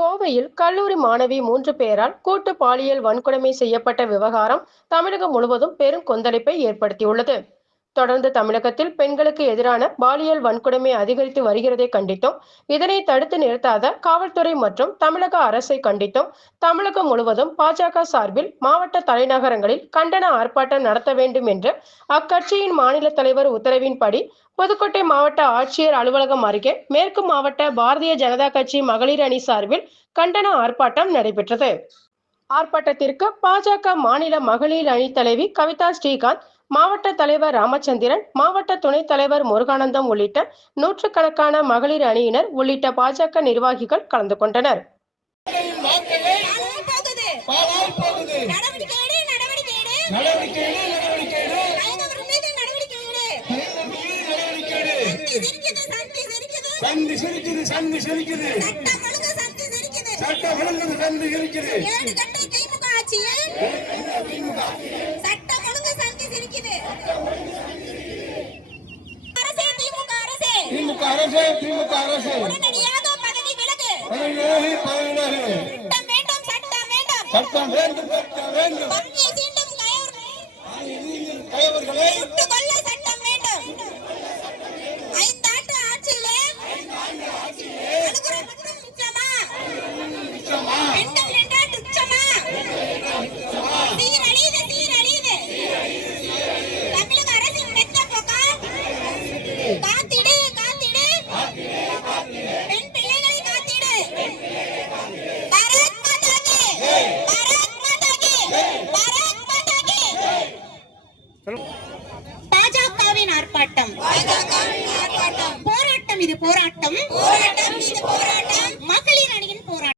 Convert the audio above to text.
கோவையில் கல்லூரி மாணவி மூன்று பேரால் கூட்டு பாலியல் வன்கொடுமை செய்யப்பட்ட விவகாரம் தமிழகம் முழுவதும் பெரும் கொந்தளிப்பை ஏற்படுத்தியுள்ளது. தொடர்ந்து தமிழகத்தில் பெண்களுக்கு எதிரான பாலியல் வன்கொடுமை அதிகரித்து வருகிறதை கண்டித்தும் இதனை தடுத்து நிறுத்தாத காவல்துறை மற்றும் தமிழக அரசை கண்டித்தும் தமிழகம் முழுவதும் பாஜக சார்பில் மாவட்ட தலைநகரங்களில் கண்டன ஆர்ப்பாட்டம் நடத்த வேண்டும் என்று அக்கட்சியின் மாநில தலைவர் உத்தரவின்படி புதுக்கோட்டை மாவட்ட ஆட்சியர் அலுவலகம் அருகே மேற்கு மாவட்ட பாரதிய ஜனதா கட்சி மகளிர் அணி சார்பில் கண்டன ஆர்ப்பாட்டம் நடைபெற்றது. ஆர்ப்பாட்டத்திற்கு பாஜக மாநில மகளிர் அணி தலைவி கவிதா ஸ்ரீகாந்த் மாவட்ட தலைவர் ராமச்சந்திரன் மாவட்ட துணைத் தலைவர் முருகானந்தம் உள்ளிட்ட நூற்றுக்கணக்கான மகளிர் அணியினர் உள்ளிட்ட பாஜக நிர்வாகிகள் கலந்து கொண்டனர். சந்தி சிரிக்குது சந்தி சிரிக்குது. சட்டம் ஒழுங்கு சந்தி கட்டை திமுக ஆட்சியில். சட்டம் ஒழுங்கு சந்தி சிரிக்குது அரசே திமுக அரசே திமுக அரசு திமுக அரசு. உடனடியாக பதவி விலகு. பதினேழு பதினேழு சட்டம் வேண்டும் சட்டம் வேண்டும். சட்டம் போராட்டம். இது போராட்டம்.